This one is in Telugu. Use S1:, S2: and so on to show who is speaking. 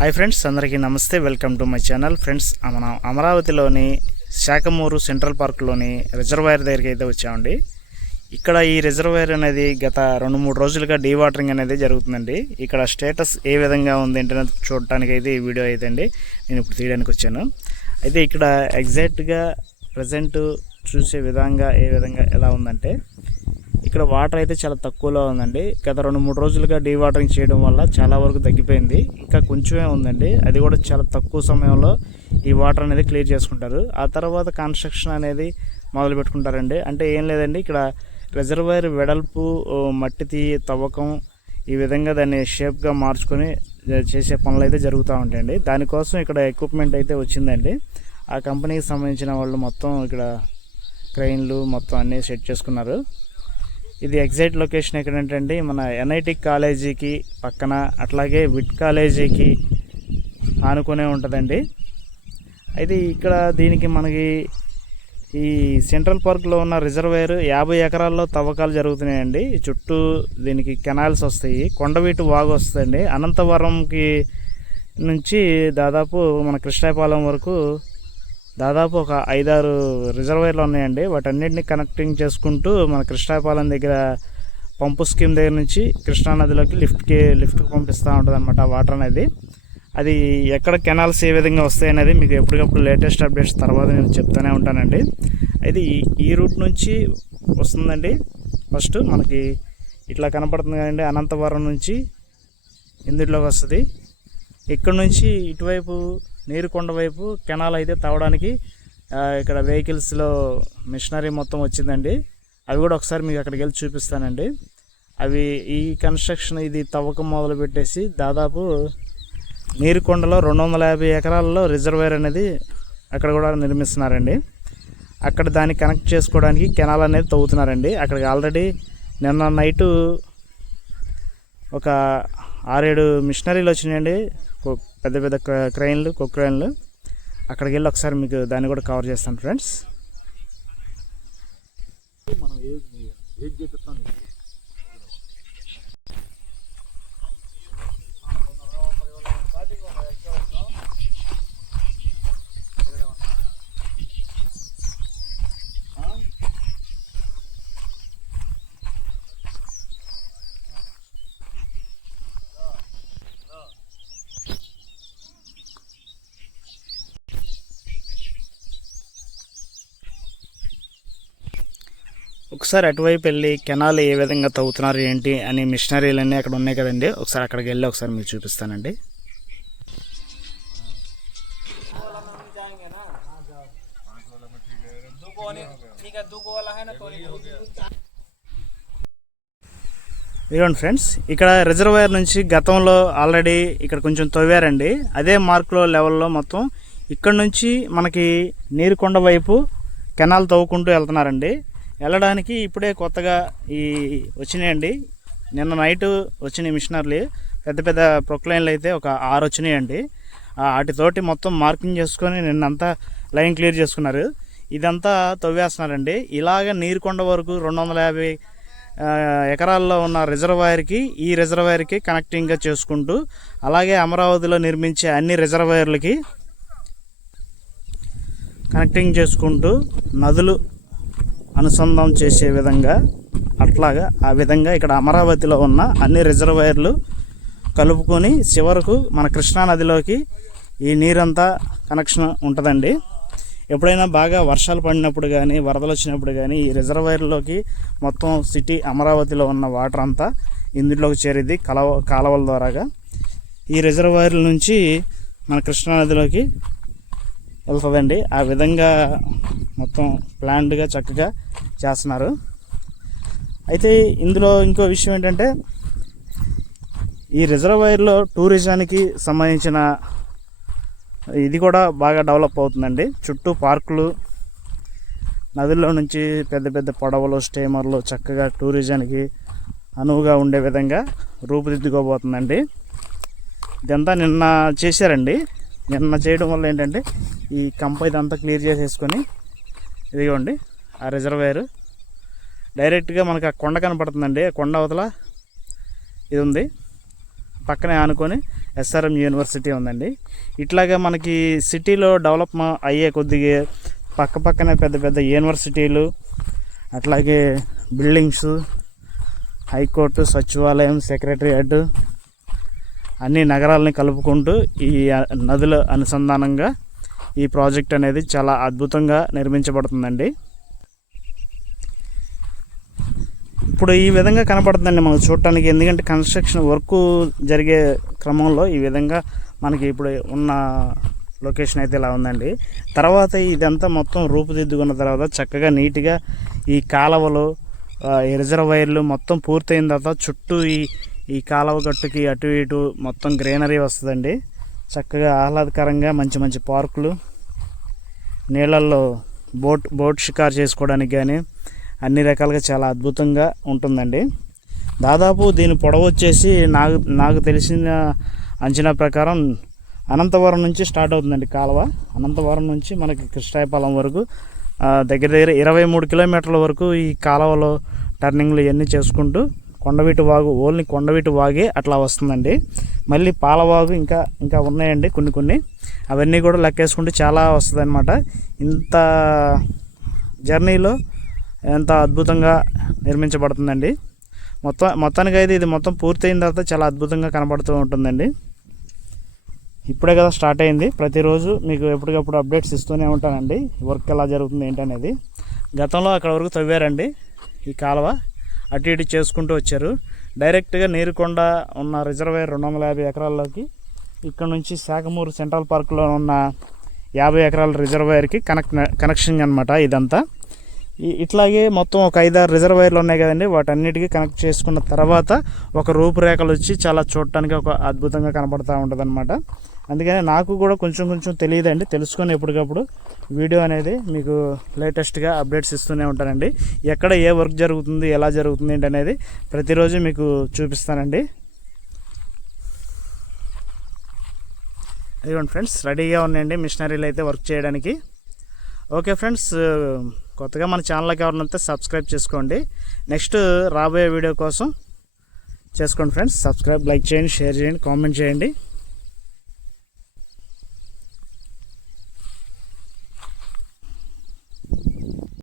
S1: హాయ్ ఫ్రెండ్స్ అందరికీ నమస్తే. Welcome to my channel. Friends మనం అమరావతిలోని శాఖమూరు సెంట్రల్ పార్క్లోని రిజర్వాయర్ దగ్గరికి అయితే వచ్చామండి. ఇక్కడ ఈ రిజర్వాయర్ అనేది గత రెండు మూడు రోజులుగా డీవాటరింగ్ అనేది జరుగుతుందండి. ఇక్కడ స్టేటస్ ఏ విధంగా ఉంది ఏంటనే చూడటానికి అయితే ఈ వీడియో అయితే అండి. నేను ఇప్పుడు తీయడానికి వచ్చాను. అయితే ఇక్కడ ఎగ్జాక్ట్గా ప్రజెంట్ చూసే విధంగా ఏ విధంగా ఎలా ఉందంటే ఇక్కడ వాటర్ అయితే చాలా తక్కువలో ఉందండి. గత రెండు మూడు రోజులుగా డీ వాటరింగ్ చేయడం వల్ల చాలా వరకు తగ్గిపోయింది. ఇంకా కొంచెమే ఉందండి. అది కూడా చాలా తక్కువ సమయంలో ఈ వాటర్ అనేది క్లియర్ చేసుకుంటారు. ఆ తర్వాత కన్స్ట్రక్షన్ అనేది మొదలు పెట్టుకుంటారండి. అంటే ఏం లేదండి ఇక్కడ రిజర్వాయర్ వెడల్పు మట్టి తీ తవ్వకం ఈ విధంగా దాన్ని షేప్గా మార్చుకొని చేసే పనులు అయితే జరుగుతూ ఉంటాయండి. దానికోసం ఇక్కడ ఎక్విప్మెంట్ అయితే వచ్చిందండి. ఆ కంపెనీకి సంబంధించిన వాళ్ళు మొత్తం ఇక్కడ క్రెయిన్లు మొత్తం అన్నీ సెట్ చేసుకున్నారు. ఇది ఎగ్జాక్ట్ లొకేషన్ ఎక్కడంటే మన ఎన్ఐటి కాలేజీకి పక్కన అట్లాగే విట్ కాలేజీకి ఆనుకునే ఉంటుందండి. అయితే ఇక్కడ దీనికి మనకి ఈ సెంట్రల్ పార్క్లో ఉన్న రిజర్వేర్ యాభై ఎకరాల్లో తవ్వకాలు జరుగుతున్నాయండి. చుట్టూ దీనికి కెనాల్స్ వస్తాయి. కొండవీటు వాగు వస్తుందండి. అనంతవరంకి నుంచి దాదాపు మన కృష్ణాపాలెం వరకు దాదాపు ఒక ఐదారు రిజర్వాయర్లు ఉన్నాయండి. వాటన్నిటిని కనెక్టింగ్ చేసుకుంటూ మన కృష్ణాపాలెం దగ్గర పంపు స్కీమ్ దగ్గర నుంచి కృష్ణా నదిలోకి లిఫ్ట్కి లిఫ్ట్కి పంపిస్తూ ఉంటుంది అనమాట వాటర్ అనేది. అది ఎక్కడ కెనాల్స్ ఏ విధంగా వస్తాయి అనేది మీకు ఎప్పటికప్పుడు లేటెస్ట్ అప్డేట్స్ తర్వాత నేను చెప్తూనే ఉంటానండి. అయితే ఈ ఈ రూట్ నుంచి వస్తుందండి. ఫస్ట్ మనకి ఇట్లా కనపడుతుంది కదండి అనంతవరం నుంచి ఇందులోకి వస్తుంది. ఇక్కడ నుంచి ఇటువైపు నీరుకొండ వైపు కెనాల్ అయితే తవ్వడానికి ఇక్కడ వెహికల్స్లో మిషనరీ మొత్తం వచ్చిందండి. అవి కూడా ఒకసారి మీకు అక్కడికి వెళ్ళి చూపిస్తానండి. అవి ఈ కన్స్ట్రక్షన్ ఇది తవ్వకం మొదలు పెట్టేసి దాదాపు నీరుకొండలో రెండు వందల యాభై ఎకరాల్లో రిజర్వేర్ అనేది అక్కడ కూడా నిర్మిస్తున్నారండి. అక్కడ దాన్ని కనెక్ట్ చేసుకోవడానికి కెనాల్ అనేది తవ్వుతున్నారండి. అక్కడికి ఆల్రెడీ నిన్న నైటు ఒక ఆరేడు మిషనరీలు వచ్చినాయండి. పెద్ద పెద్ద క్ర- క్రెయిన్లు కుక్ క్రెయిన్లు అక్కడికి వెళ్ళి ఒకసారి మీకు దాన్ని కూడా కవర్ చేస్తాను ఫ్రెండ్స్.
S2: మనం
S1: ఒకసారి అటువైపు వెళ్ళి కెనాల్ ఏ విధంగా తవ్వుతున్నారు ఏంటి అని మిషనరీలు అక్కడ ఉన్నాయి కదండి. ఒకసారి అక్కడికి వెళ్ళి ఒకసారి మీకు చూపిస్తానండి. ఇదిగోండి ఫ్రెండ్స్ ఇక్కడ రిజర్వాయర్ నుంచి గతంలో ఆల్రెడీ ఇక్కడ కొంచెం తవ్వారండి. అదే మార్కులో లెవెల్లో మొత్తం ఇక్కడ నుంచి మనకి నీరుకొండ వైపు కెనాల్ తవ్వుకుంటూ వెళ్తున్నారండి. వెళ్ళడానికి ఇప్పుడే కొత్తగా ఈ వచ్చినాయండి. నిన్న నైట్ వచ్చినాయి మిషనర్లు. పెద్ద పెద్ద ప్రొక్లైన్లు అయితే ఒక ఆరు వచ్చినాయండి. వాటితోటి మొత్తం మార్కింగ్ చేసుకొని నిన్నంతా లైన్ క్లియర్ చేసుకున్నారు. ఇదంతా తవ్వేస్తున్నారండి. ఇలాగ నీరుకొండ వరకు రెండు వందల యాభై ఎకరాల్లో ఉన్న రిజర్వాయర్కి ఈ రిజర్వాయర్కి కనెక్టింగ్గా చేసుకుంటూ అలాగే అమరావతిలో నిర్మించే అన్ని రిజర్వాయర్లకి కనెక్టింగ్ చేసుకుంటూ నదులు అనుసంధానం చేసే విధంగా అట్లాగా ఆ విధంగా ఇక్కడ అమరావతిలో ఉన్న అన్ని రిజర్వాయర్లు కలుపుకొని చివరకు మన కృష్ణా నదిలోకి ఈ నీరంతా కనెక్షన్ ఉంటుందండి. ఎప్పుడైనా బాగా వర్షాలు పడినప్పుడు కానీ వరదలు వచ్చినప్పుడు కానీ ఈ రిజర్వాయర్లోకి మొత్తం సిటీ అమరావతిలో ఉన్న వాటర్ అంతా ఇందులోకి చేరిద్ది కలవ కాలువల ద్వారాగా. ఈ రిజర్వాయర్ల నుంచి మన కృష్ణా నదిలోకి వెళ్తుందండి. ఆ విధంగా మొత్తం ప్లాన్డ్గా చక్కగా చేస్తున్నారు. అయితే ఇందులో ఇంకో విషయం ఏంటంటే ఈ రిజర్వాయర్లో టూరిజానికి సంబంధించిన ఇది కూడా బాగా డెవలప్ అవుతుందండి. చుట్టూ పార్కులు నదుల్లో నుంచి పెద్ద పెద్ద పడవలు స్టీమర్లు చక్కగా టూరిజానికి అనువుగా ఉండే విధంగా రూపుదిద్దుకోబోతుందండి. ఇదంతా నిన్న చేశారండి. నిన్న చేయడం వల్ల ఏంటంటే ఈ కంప ఇదంతా క్లియర్ చేసేసుకొని ఇదిగోండి ఆ రిజర్వేయర్ డైరెక్ట్గా మనకు ఆ కొండ కనపడుతుందండి కొండ అవతల ఇది ఉంది పక్కనే ఆనుకొని ఎస్ఆర్ఎం యూనివర్సిటీ ఉందండి. ఇట్లాగా మనకి సిటీలో డెవలప్ అయ్యే కొద్దిగా పక్క పక్కనే పెద్ద పెద్ద యూనివర్సిటీలు అట్లాగే బిల్డింగ్స్ హైకోర్టు సచివాలయం సెక్రటరియట్ అన్ని నగరాలని కలుపుకుంటూ ఈ నదుల అనుసంధానంగా ఈ ప్రాజెక్ట్ అనేది చాలా అద్భుతంగా నిర్మించబడుతుందండి. ఇప్పుడు ఈ విధంగా కనపడుతుందండి మనకు చూడటానికి. ఎందుకంటే కన్స్ట్రక్షన్ వర్క్ జరిగే క్రమంలో ఈ విధంగా మనకి ఇప్పుడు ఉన్న లొకేషన్ అయితే ఇలా ఉందండి. తర్వాత ఇదంతా మొత్తం రూపుదిద్దుకున్న తర్వాత చక్కగా నీట్గా ఈ కాలువలు ఆ, రిజర్వాయర్లు మొత్తం పూర్తయిన తర్వాత చుట్టూ ఈ ఈ కాలువ గట్టుకి అటు ఇటు మొత్తం గ్రీనరీ వస్తుందండి. చక్కగా ఆహ్లాదకరంగా మంచి మంచి పార్కులు నీళ్ళల్లో బోట్ బోట్ షికారు చేసుకోవడానికి కానీ అన్ని రకాలుగా చాలా అద్భుతంగా ఉంటుందండి. దాదాపు దీని పొడవు వచ్చేసి నాకు నాకు తెలిసిన అంచనా ప్రకారం అనంతవరం నుంచి స్టార్ట్ అవుతుందండి కాలువ. అనంతవరం నుంచి మనకి కృష్ణాయపాలెం వరకు దగ్గర దగ్గర ఇరవై మూడు కిలోమీటర్ల వరకు ఈ కాలువలో టర్నింగ్లు ఇవన్నీ చేసుకుంటూ కొండవీటి వాగు ఓన్లీ కొండవీటి వాగే అట్లా వస్తుందండి. మళ్ళీ పాలవాగు ఇంకా ఇంకా ఉన్నాయండి కొన్ని కొన్ని. అవన్నీ కూడా లెక్కేసుకుంటే చాలా వస్తుంది అనమాట ఇంత జర్నీలో ఎంత అద్భుతంగా నిర్మించబడుతుందండి. మొత్తం మొత్తానికి అయితే ఇది మొత్తం పూర్తయిన తర్వాత చాలా అద్భుతంగా కనబడుతూ ఉంటుందండి. ఇప్పుడే కదా స్టార్ట్ అయింది. ప్రతిరోజు మీకు ఎప్పటికప్పుడు అప్డేట్స్ ఇస్తూనే ఉంటానండి. వర్క్ ఎలా జరుగుతుంది ఏంటనేది. గతంలో అక్కడ వరకు తవ్వారండి ఈ కాలువ. అటు ఇటు చేసుకుంటూ వచ్చారు. డైరెక్ట్గా నీరుకొండ ఉన్న రిజర్వాయర్ రెండు వందల యాభై ఎకరాల్లోకి ఇక్కడ నుంచి శాఖమూరు సెంట్రల్ పార్క్లో ఉన్న యాభై ఎకరాల రిజర్వాయర్కి కనెక్ట్ కనెక్షన్ అనమాట ఇదంతా. ఇట్లాగే మొత్తం ఒక ఐదారు రిజర్వాయర్లు ఉన్నాయి కదండి వాటన్నిటికీ కనెక్ట్ చేసుకున్న తర్వాత ఒక రూపురేఖలు వచ్చి చాలా చూడటానికి ఒక అద్భుతంగా కనపడతా ఉంటుంది అనమాట అందుకని నాకు కూడా కొంచెం కొంచెం తెలియదండి. తెలుసుకొని ఎప్పటికప్పుడు వీడియో అనేది మీకు లేటెస్ట్గా అప్డేట్స్ ఇస్తూనే ఉంటానండి. ఎక్కడ ఏ వర్క్ జరుగుతుంది ఎలా జరుగుతుంది ఏంటి అనేది ప్రతిరోజు మీకు చూపిస్తానండి. ఇదిగోండి ఫ్రెండ్స్ రెడీగా ఉన్నాయండి మిషనరీలు అయితే వర్క్ చేయడానికి. ఓకే ఫ్రెండ్స్ కొత్తగా మన ఛానల్కి ఎవరైనా సబ్స్క్రైబ్ చేసుకోండి. నెక్స్ట్ రాబోయే వీడియో కోసం చేసుకోండి ఫ్రెండ్స్ సబ్స్క్రైబ్ లైక్ చేయండి షేర్ చేయండి కామెంట్ చేయండి.